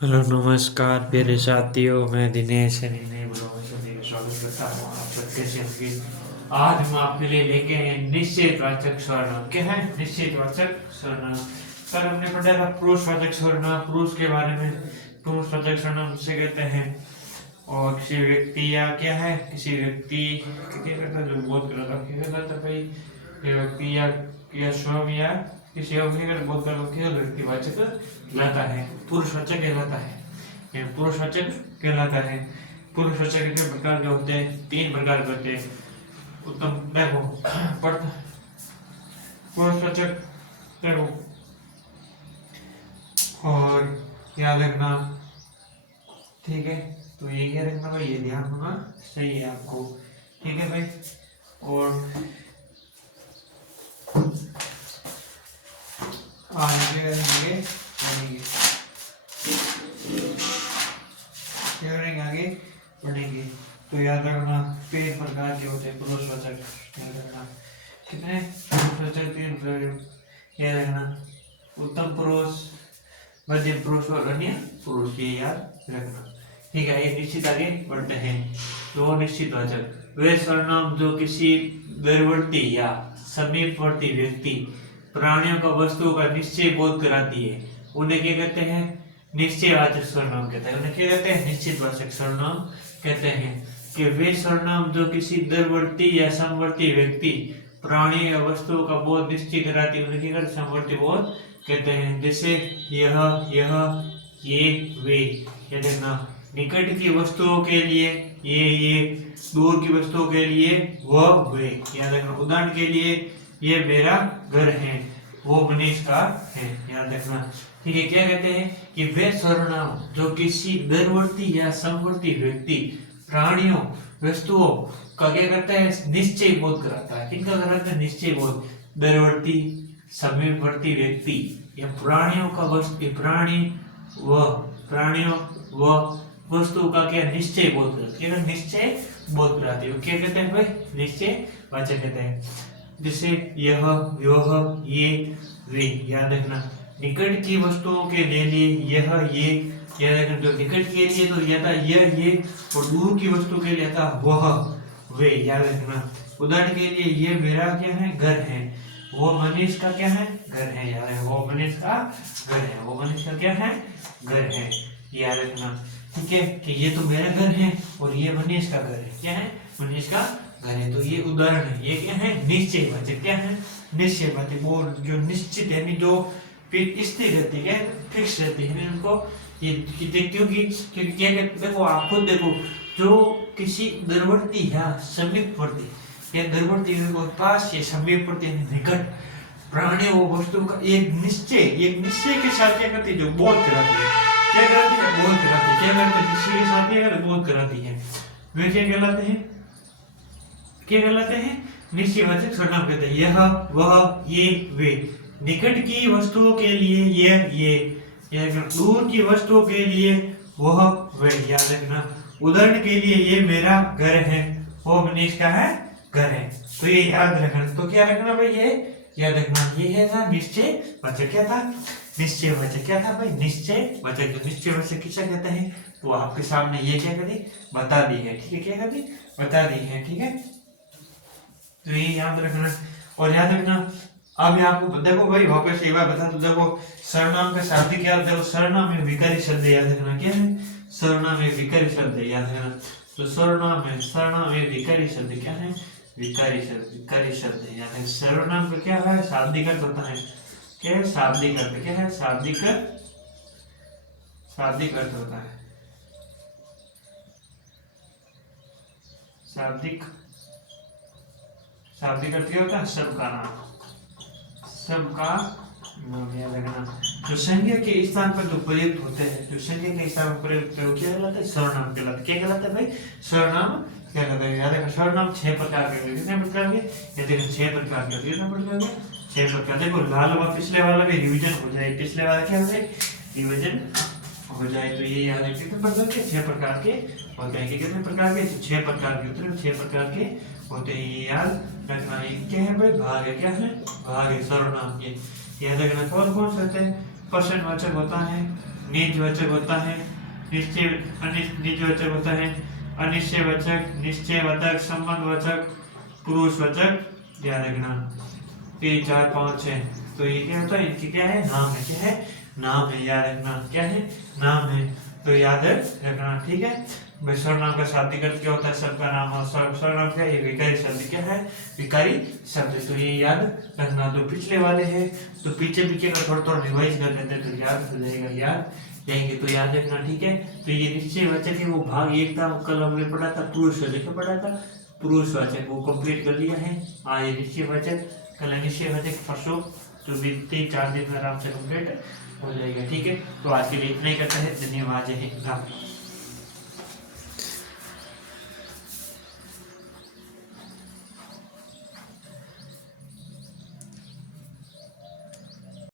Hello नमस्कार प्यारे साथियों, मैं दिनेश है नए ब्लॉग में सभी का स्वागत करता हूँ। आप सब कैसे होंगे। आज हम आपके लिए लेके आए हैं निश्चयवाचक सर्वनाम। क्या है निश्चयवाचक सर्वनाम? कल हमने पढ़ा था पुरुषवाचक सर्वनाम, पुरुष के बारे में। पुरुषवाचक सर्वनाम जिसे कहते हैं और किसी व्यक्ति या क्या है किसी व्यक्ति क्या करता है जो बहुत गलत है, क्या कहता है भाई व्यक्ति या स्वयं या किसी और बहुत गलत व्यक्तिवाचक कहलाता है, पुरुषवाचक कहलाता है। ये पुरुषवाचक कहलाता है। पुरुषवाचक कितने प्रकार के होते हैं? 3 प्रकार के होते हैं। उत्तम देखो पढ़ पुरुषवाचक देखो और याद रखना, ठीक है। तो ये क्या रखना भाई, ये ध्यान होना सही है आपको, ठीक है भाई। और आगे पढ़ेंगे तो याद रखना 3 प्रकार के होते हैं पुरुषवाचक। याद रखना कितने पुरुषवाचक? 3 प्रकार याद रखना, उत्तम पुरुष, मध्यम पुरुष और अन्य पुरुष, ये याद रखना, ठीक है। एक निश्चित आगे बढ़ते हैं। तो निश्चितवाचक वे सर्वनाम जो किसी दूरवर्ती या समीपवर्ती व्यक्ति, प्राणियों का, वस्तुओं का निश्चय बोध कराती है, उन्हें क्या कहते हैं? निश्चयवाचक सर्वनाम कहते हैं। उन्हें क्या कहते हैं? निश्चितवाचक सर्वनाम कहते हैं। कि वे सर्वनाम जो किसी दूरवर्ती या समवर्ती व्यक्ति, प्राणी या वस्तुओं का बोध निश्चय कराती है, उन्हें क्या कहते हैं? समवर्ती बोध कहते हैं। जैसे यह ये वे। ये देखना, निकट की वस्तुओं के लिए ये, दूर की वस्तुओं के लिए वह वे। याद रखना, उदाहरण के लिए ये मेरा घर है, वो मनीष का है। याद रखना, ठीक है। क्या कहते हैं कि वे सर्वनाम जो किसी दूरवर्ती या समवर्ती व्यक्ति, प्राणियों, वस्तुओं का क्या करता है? निश्चय बोध कराता है। किनका कराता है? निश्चय बोध। दूरवर्ती, समीपवर्ती व्यक्ति या प्राणियों का प्राणियों व वस्तु का क्या? निश्चय बोध कराती है। निश्चय बोध कराती है, क्या कहते हैं भाई? निश्चय वाचक कहते हैं। जैसे यह ये वे। याद रखना, निकट की वस्तुओं के लिए यह ये। याद रखना, जो निकट के लिए तो यह था ये, और दूर की वस्तु के लिए था वह वे। याद रखना, उदाहरण के लिए ये मेरा क्या है? घर है, वो मनीष का क्या है? घर है। याद है, वो मनीष का घर है, वो मनीष का क्या है? घर है। याद रखना, ठीक है, कि ये तो मेरा घर है और ये मनीष का घर है। क्या है? मनीष का घर है। तो ये उदाहरण है। ये क्या है? निश्चयवाचक। क्या है? निश्चयवाचक। वो जो निश्चित है, जो स्थिर रहती है, फिक्स रहती है, उनको ये क्योंकि क्या कहते, देखो आप खुद देखो, जो किसी दूरवर्ती या समीपवर्ती या दूरवर्ती पास या समीपवर्ती निकट प्राणी वो वस्तु का एक निश्चय के साथ क्या करती है? जो बोध कराती है। क्या कराती है? बोध कराती है। क्या करती है? निश्चय के साथ क्या बोध कराती है, वे क्या कहलाते हैं? क्या कहलाते हैं? निश्चयवाचक सर्वनाम कहते हैं। यह वह ये वे। निकट की वस्तुओं के लिए ये दूर की वस्तुओं के लिए वह वे। याद रखना, उदाहरण के लिए ये मेरा घर है, वो मनीष का है घर है। तो ये याद रखना। तो क्या रखना भाई? ये याद रखना, ये है ना निश्चयवाचक। क्या था? निश्चयवाचक। क्या था भाई? निश्चयवाचक। तो निश्चयवाचक किसे कहते हैं? वो आपके सामने ये क्या करी? बता दी है, ठीक है। क्या करी? बता दी है, ठीक है। तो ये याद रखना। और याद रखना, अब आपको देखो भाई वापस एक बार बता दो। देखो सर्वनाम का शाब्दिक क्या होता है? सर्वनाम में विकारी शब्द। याद रखना, क्या है? सर्वनाम में विकारी शब्द। याद रखना, तो सर्वनाम में विकारी शब्द। क्या है? विकारी शब्द। याद है, सर्वनाम का क्या है? शाब्दिक अर्थ होता है। क्या है? शाब्दिक अर्थ। क्या है? शाब्दिक अर्थ होता है। शाब्दिक अर्थ क्या होता है? सबका नाम, सबका नाम। याद रखना, जो संज्ञा के स्थान पर जो प्रयुक्त होते हैं, जो संज्ञा के स्थान पर प्रयुक्त होते हैं, क्या कहलाता है? सर्वनाम कहलाता है। क्या कहलाता है भाई? सर्वनाम कहलाता है। याद रखना, सर्वनाम 6 प्रकार के। कितने प्रकार के? ये देखो 6 प्रकार के। कितने प्रकार के? 6 प्रकार। देखो लाल व पिछले वाला भी रिवीजन हो जाए। पिछले वाला क्या हो जाए? रिवीजन हो जाए। तो ये याद रखिए, कितने प्रकार के? 6 प्रकार के होते हैं। कितने प्रकार के? 6 प्रकार के होते हैं। 6 प्रकार के होते हैं, ये याद रखना। क्या है भाई? भाग है। क्या है? भाग है सर्वनाम के। याद रखना, कौन कौन से होते हैं? प्रश्नवाचक होता है, निजवाचक होता है निजवाचक होता है अनिश्चयवाचक, निश्चयवाचक, संबंधवाचक, पुरुषवाचक। याद रखना 3 4 5 6। तो ये क्या होता है, इनके क्या है, नाम है। क्या है, नाम है। याद रखना क्या है, नाम है। तो याद रखना, ठीक है भाई। सर्वनाम का शाब्दिक अर्थ क्या होता है, सबका नाम। और सर्वनाम क्या है, विकारी शब्द। क्या है, विकारी शब्द। तो ये याद रखना। तो पिछले वाले हैं तो पीछे पीछे का थोड़ा थोड़ा रिवाइज कर लेते हैं तो याद हो जाएगा, याद जाएंगे। तो याद रखना, ठीक है। तो ये निश्चयवाचक है, वो भाग 1 था, कल हमने पढ़ा था। पुरुषवाचक पढ़ा था, पुरुषवाचक वो कंप्लीट कर लिया है। हाँ, ये निश्चयवाचक, कल निश्चयवाचक परसों। तो 3 4 दिन में आराम से कंप्लीट हो जाएगा, ठीक है। तो आज के लिए इतना ही करते हैं। धन्यवाद, जय हिंद।